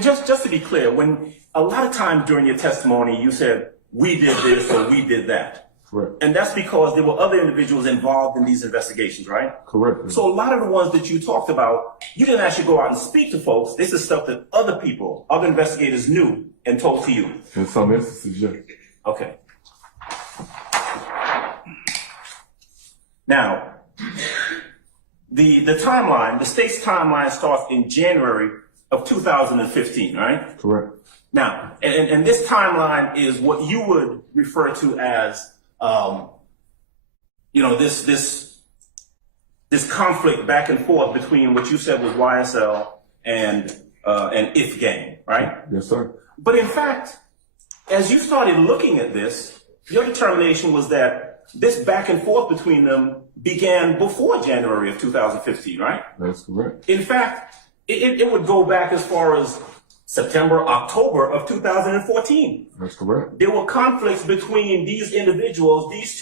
Just to be clear, when a lot of times during your testimony, you said, we did this or we did that. Correct. And that's because there were other individuals involved in these investigations, right? Correct. So a lot of the ones that you talked about, you didn't actually go out and speak to folks. This is stuff that other people, other investigators knew and told to you. In some instances, yes. Okay. Now, the timeline, the state's timeline starts in January of 2015, right? Correct. Now, and this timeline is what you would refer to as, this conflict back and forth between what you said was YSL and IF Gang, right? Yes, sir. But in fact, as you started looking at this, your determination was that this back and forth between them began before January of 2015, right? That's correct. In fact, it would go back as far as September, October of 2014. That's correct. There were conflicts between these individuals, these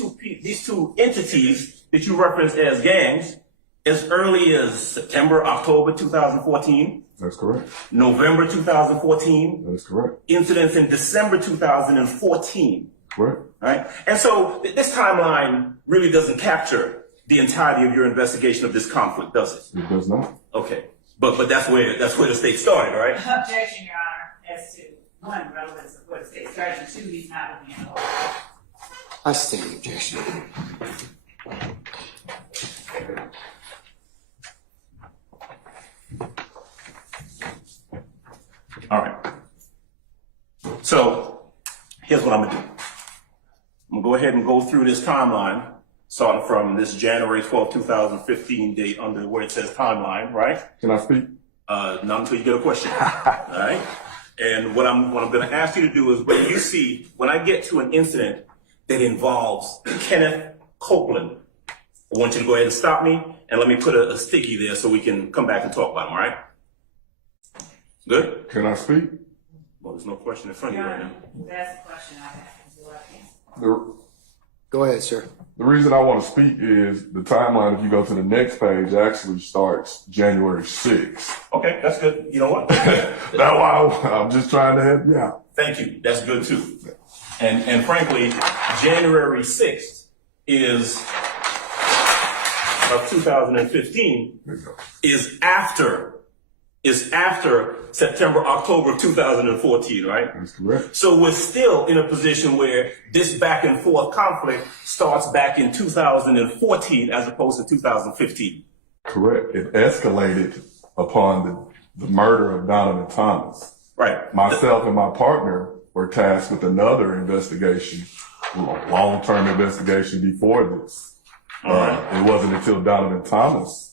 two entities that you referenced as gangs, as early as September, October 2014. That's correct. November 2014. That is correct. Incidents in December 2014. Correct. Right? And so this timeline really doesn't capture the entirety of your investigation of this conflict, does it? It does not. Okay. But that's where the state started, right? Objection, Your Honor, as to one, relevance of what the state started, and two, he's not looking at all. I stand the objection. All right. So here's what I'm gonna do. I'm gonna go ahead and go through this timeline, starting from this January 12, 2015 date under where it says timeline, right? Can I speak? Not until you get a question. All right. And what I'm going to ask you to do is when I get to an incident that involves Kenneth Copeland, I want you to go ahead and stop me and let me put a sticky there so we can come back and talk about him. All right? Good? Can I speak? Well, there's no question in front of you right now. That's the question I have. Go ahead, sir. The reason I want to speak is the timeline, if you go to the next page, actually starts January 6th. Okay, that's good. You know what? That's why I'm just trying to help you out. Thank you. That's good too. And frankly, January 6th of 2015 is after September, October of 2014, right? That's correct. So we're still in a position where this back and forth conflict starts back in 2014 as opposed to 2015. Correct. It escalated upon the murder of Donovan Thomas. Right. Myself and my partner were tasked with another investigation, long-term investigation before this. It wasn't until Donovan Thomas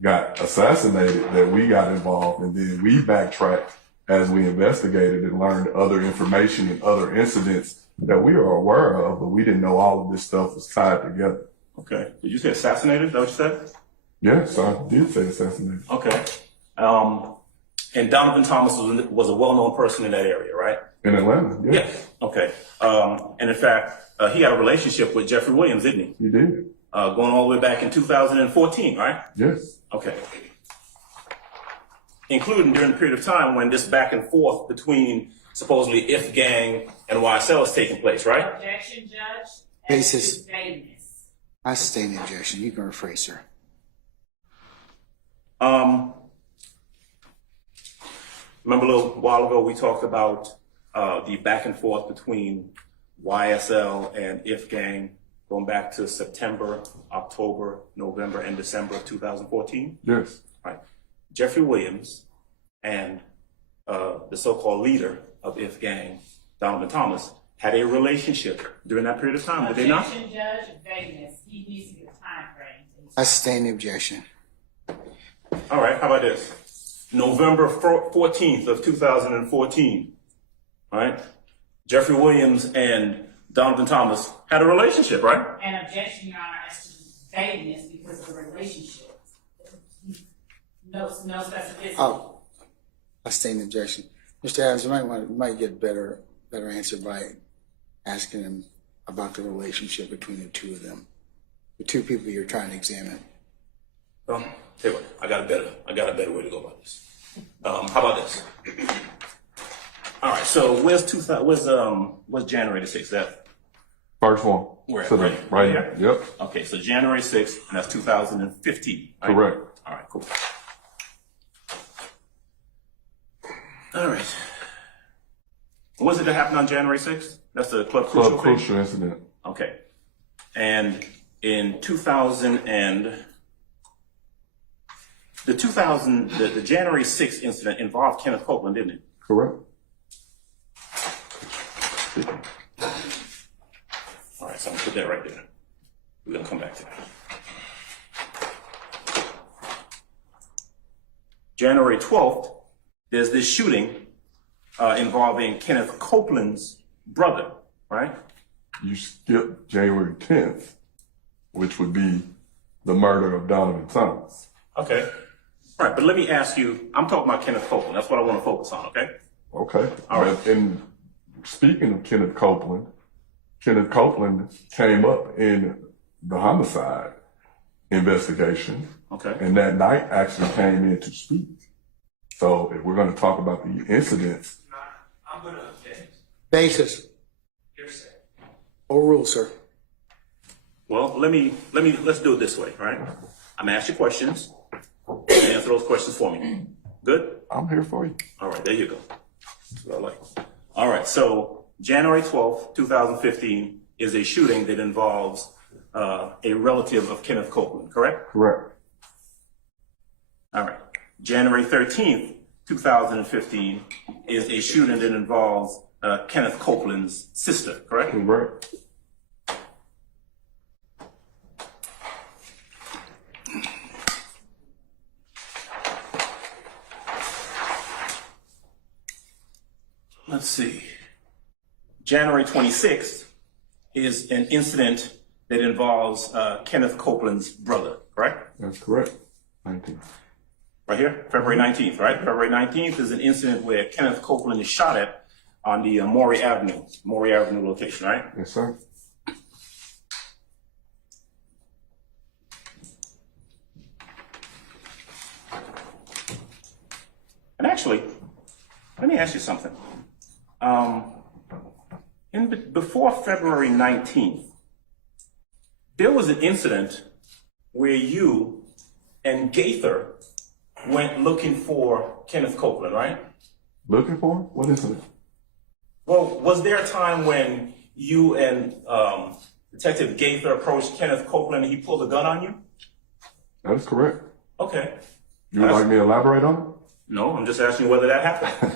got assassinated that we got involved, and then we backtracked as we investigated and learned other information and other incidents that we were aware of, but we didn't know all of this stuff was tied together. Okay. Did you say assassinated? Is that what you said? Yes, I did say assassinated. Okay. And Donovan Thomas was a well-known person in that area, right? In Atlanta, yes. Yes. Okay. And in fact, he had a relationship with Jeffrey Williams, didn't he? He did. Going all the way back in 2014, right? Yes. Okay. Including during the period of time when this back and forth between supposedly IF Gang and YSL is taking place, right? Objection, Judge. Basis. Vagueness. I stand the objection. You can rephrase, sir. Remember a little while ago we talked about the back and forth between YSL and IF Gang going back to September, October, November, and December of 2014? Yes. Right. Jeffrey Williams and the so-called leader of IF Gang, Donovan Thomas, had a relationship during that period of time, did they not? Objection, Judge. Vagueness. He needs to get a time frame. I stand the objection. All right, how about this? November 14th of 2014, all right? Jeffrey Williams and Donovan Thomas had a relationship, right? An objection, Your Honor, as to vagueness because of the relationship. No specificity. Oh, I stand the objection. Mr. Adams, you might get a better answer by asking him about the relationship between the two of them, the two people you're trying to examine. Tell you what, I got a better way to go about this. How about this? All right. So where's January the 6th? That First one. Where at? To the Right right here? here. Yep. okay. So January 6th, and that's 2015. Right? Correct. All right. Cool. All right. What was it that happened on January 6th? That's the Club Crucial Club thing? Crucial incident. Okay. And in 2000 and the January 6th incident involved Kenneth Copeland, didn't it? Correct. All right, so I'm gonna put that right there. We're gonna come back to that. January 12th, there's this shooting involving Kenneth Copeland's brother, right? You skipped January 10th, which would be the murder of Donovan Thomas. Okay. All right, but let me ask you, I'm talking about Kenneth Copeland. That's what I want to focus on, okay? Okay. All right. And speaking of Kenneth Copeland came up in the homicide investigation. Okay. And that night actually came in to speak. So if we're going to talk about the incidents, I'm going to object. Basis. Hearsay. Overruled, sir. Well, let's do it this way, all right? I'm gonna ask you questions. You answer those questions for me. Good? I'm here for you. All right, there you go. That's what I like. All right, so January 12th, 2015 is a shooting that involves a relative of Kenneth Copeland, correct? Correct. All right. January 13th, 2015 is a shooting that involves Kenneth Copeland's sister, correct? Correct. Let's see. January 26th is an incident that involves Kenneth Copeland's brother, correct? That's correct. 19. Right here, February 19th, right? February 19th is an incident where Kenneth Copeland is shot at on the Maury Avenue location, right? Yes, sir. And actually, let me ask you something. Before February 19th, there was an incident where you and Gaither went looking for Kenneth Copeland, right? Looking for him? What incident? Well, was there a time when you and Detective Gaither approached Kenneth Copeland and he pulled a gun on you? That is correct. Okay. You would like me to elaborate on it? No, I'm just asking you whether that happened.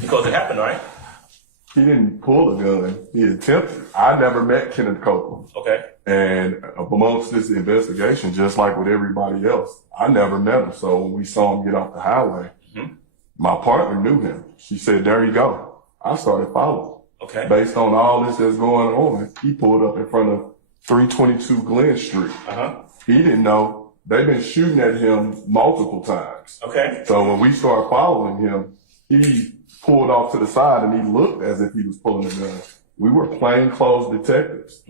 Because it happened, right? He didn't pull a gun. He attempted. I never met Kenneth Copeland. Okay. And amongst this investigation, just like with everybody else, I never met him. So when we saw him get off the highway, my partner knew him. She said, there you go. I started following. Okay. Based on all this that's going on, he pulled up in front of 322 Glen Street. He didn't know. They've been shooting at him multiple times. Okay. So when we started following him, he pulled off to the side and he looked as if he was pulling a gun. We were plainclothes detectives.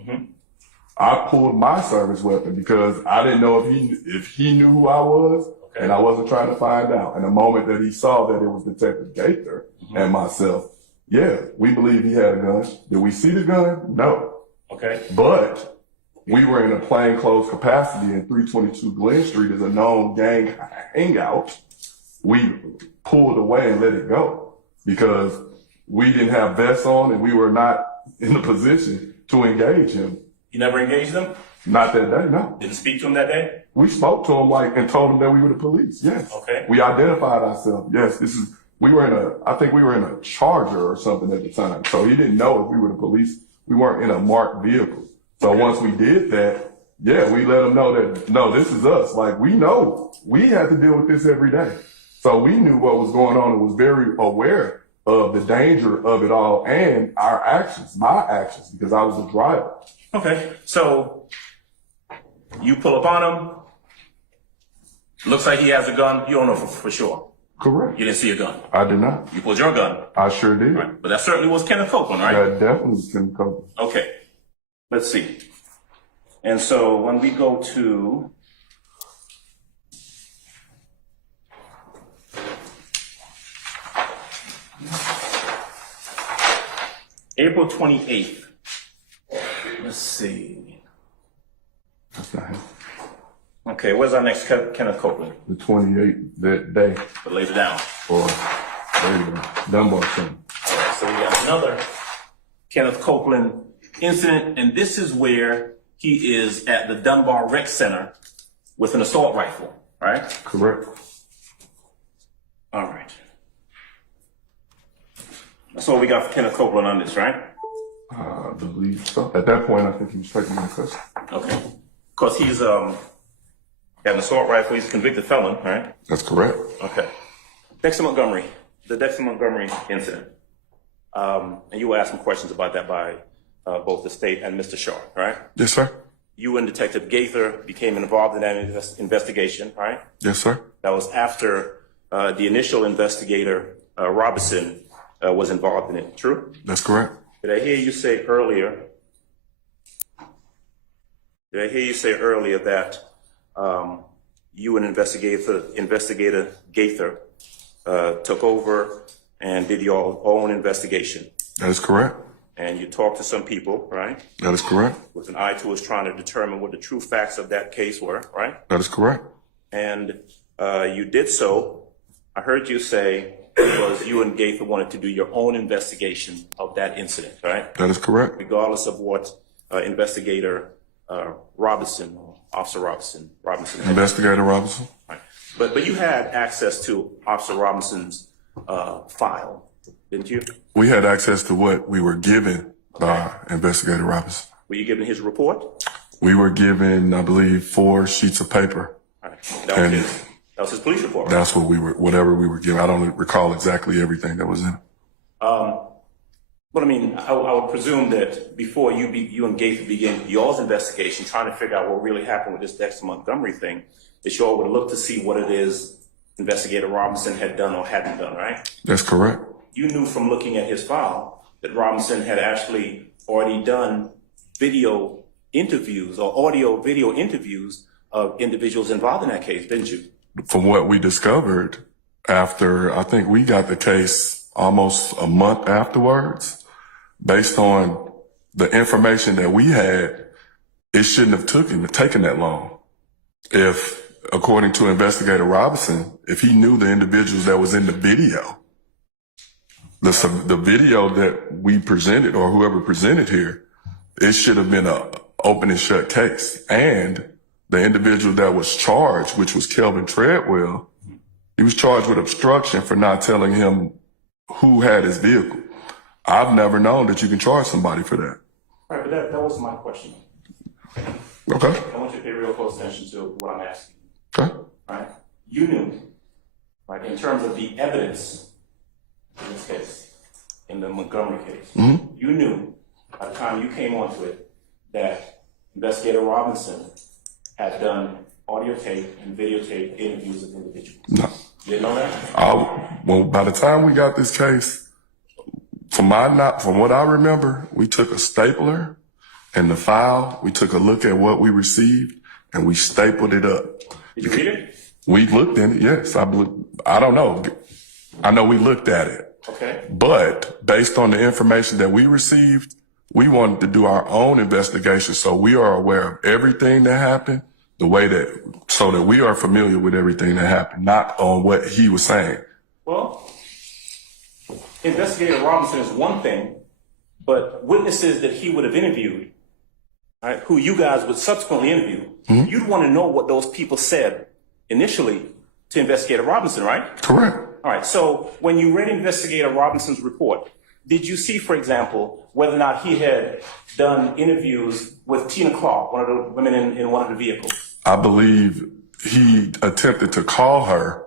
I pulled my service weapon because I didn't know if he knew who I was, and I wasn't trying to find out. And the moment that he saw that it was Detective Gaither and myself, yeah, we believe he had a gun. Did we see the gun? No. Okay. But we were in a plainclothes capacity, and 322 Glen Street is a known gang hangout. We pulled away and let it go because we didn't have vests on and we were not in a position to engage him. You never engaged them? Not that day, no. Didn't speak to him that day? We spoke to him and told him that we were the police. Yes. Okay. We identified ourselves. Yes, I think we were in a Charger or something at the time. So he didn't know if we were the police. We weren't in a marked vehicle. So once we did that, yeah, we let him know that, no, this is us. Like, we know we had to deal with this every day. So we knew what was going on and was very aware of the danger of it all and our actions, my actions, because I was the driver. Okay. So you pull up on him. Looks like he has a gun. You don't know for sure. Correct. You didn't see a gun. I did not. You pulled your gun. I sure did. Right. But that certainly was Kenneth Copeland, right? That definitely was Kenneth Copeland. Okay. Let's see. And so when we go to April 28th. Let's see. That's not him. Okay, where's our next Kenneth Copeland? The 28th, that day, But later down. or there you go, Dunbar Center. All right, so we got another Kenneth Copeland incident, and this is where he is at the Dunbar Rec Center with an assault rifle, right? Correct. All right. That's all we got for Kenneth Copeland on this, right? I believe so. At that point, I think he was taking into custody. Okay. Because he's got an assault rifle, he's a convicted felon, right? That's correct. Okay. Dexter Montgomery, the Dexter Montgomery incident. And you were asked some questions about that by both the state and Mr. Shaw, right? Yes, sir. You and Detective Gaither became involved in that investigation, right? Yes, sir. That was after the initial investigator, Robinson, was involved in it, true? That's correct. Did I hear you say earlier that you and Investigator Gaither took over and did your own investigation? That is correct. And you talked to some people, right? That is correct. With an eye towards trying to determine what the true facts of that case were, right? That is correct. And you did so. I heard you say because you and Gaither wanted to do your own investigation of that incident, right? That is correct. Regardless of what Investigator Robinson, or Officer Robinson had. Investigator Robinson. Right. But you had access to Officer Robinson's file, didn't you? We had access to what we were given by Investigator Robinson. Were you given his report? We were given, I believe, 4 sheets of paper. All right. That was his police report, right? That's what whatever we were given. I don't recall exactly everything that was in it. But I mean, I would presume that before you and Gaither began y'all's investigation, trying to figure out what really happened with this Dexter Montgomery thing, that y'all would look to see what it is Investigator Robinson had done or hadn't done, right? That's correct. You knew from looking at his file that Robinson had actually already done video interviews or audio video interviews of individuals involved in that case, didn't you? From what we discovered after, I think we got the case almost a month afterwards, based on the information that we had, it shouldn't have taken that long. If, according to Investigator Robinson, if he knew the individuals that was in the video, the video that we presented or whoever presented here, it should have been a open and shut case. And the individual that was charged, which was Kelvin Treadwell, he was charged with obstruction for not telling him who had his vehicle. I've never known that you can charge somebody for that. Right, but that wasn't my question. Okay. I want you to pay real close attention to what I'm asking. Okay. Right? You knew, right, in terms of the evidence in this case, in the Montgomery case, you knew by the time you came onto it that Investigator Robinson had done audio tape and videotape interviews of individuals. No. You didn't know that? Well, by the time we got this case, from what I remember, we took a stapler and the file, we took a look at what we received and we stapled it up. Did you read it? We looked in it, yes. I don't know. I know we looked at it. Okay. But based on the information that we received, we wanted to do our own investigation so we are aware of everything that happened, so that we are familiar with everything that happened, not on what he was saying. Well, Investigator Robinson is one thing, but witnesses that he would have interviewed, right, who you guys would subsequently interview, you'd want to know what those people said initially to Investigator Robinson, right? Correct. All right, so when you read Investigator Robinson's report, did you see, for example, whether or not he had done interviews with Tina Clark, one of the women in one of the vehicles? I believe he attempted to call her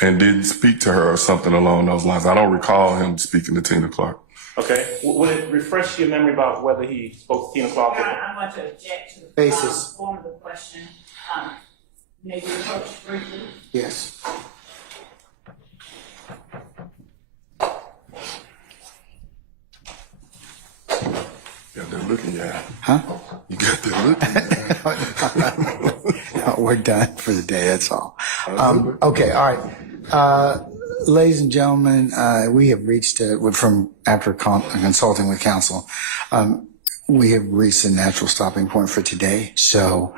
and didn't speak to her or something along those lines. I don't recall him speaking to Tina Clark. Okay. Would it refresh your memory about whether he spoke to Tina Clark? I'm going to object to the Basis. form of the question. Maybe approach briefly. Yes. You got that looking at. Huh? You got that looking at. No, we're done for the day, that's all. Okay, all right. Ladies and gentlemen, we have reached, from after consulting with counsel, we have reached a natural stopping point for today. So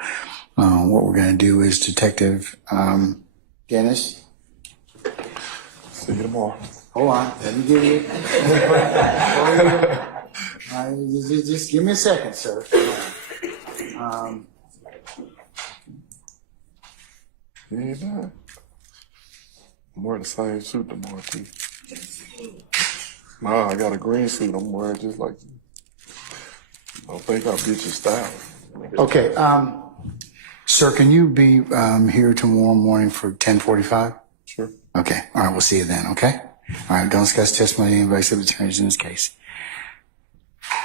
what we're going to do is Detective Dennis. See you tomorrow. Hold on, let me give you. Just give me a second, sir. You ain't bad. I'm wearing the same suit tomorrow, too. Nah, I got a green suit. I'm wearing just like you. I don't think I'll get your style. Okay, sir, can you be here tomorrow morning for 10:45? Sure. Okay, all right, we'll see you then, okay? All right, don't discuss testimony of invasive attorneys in this case.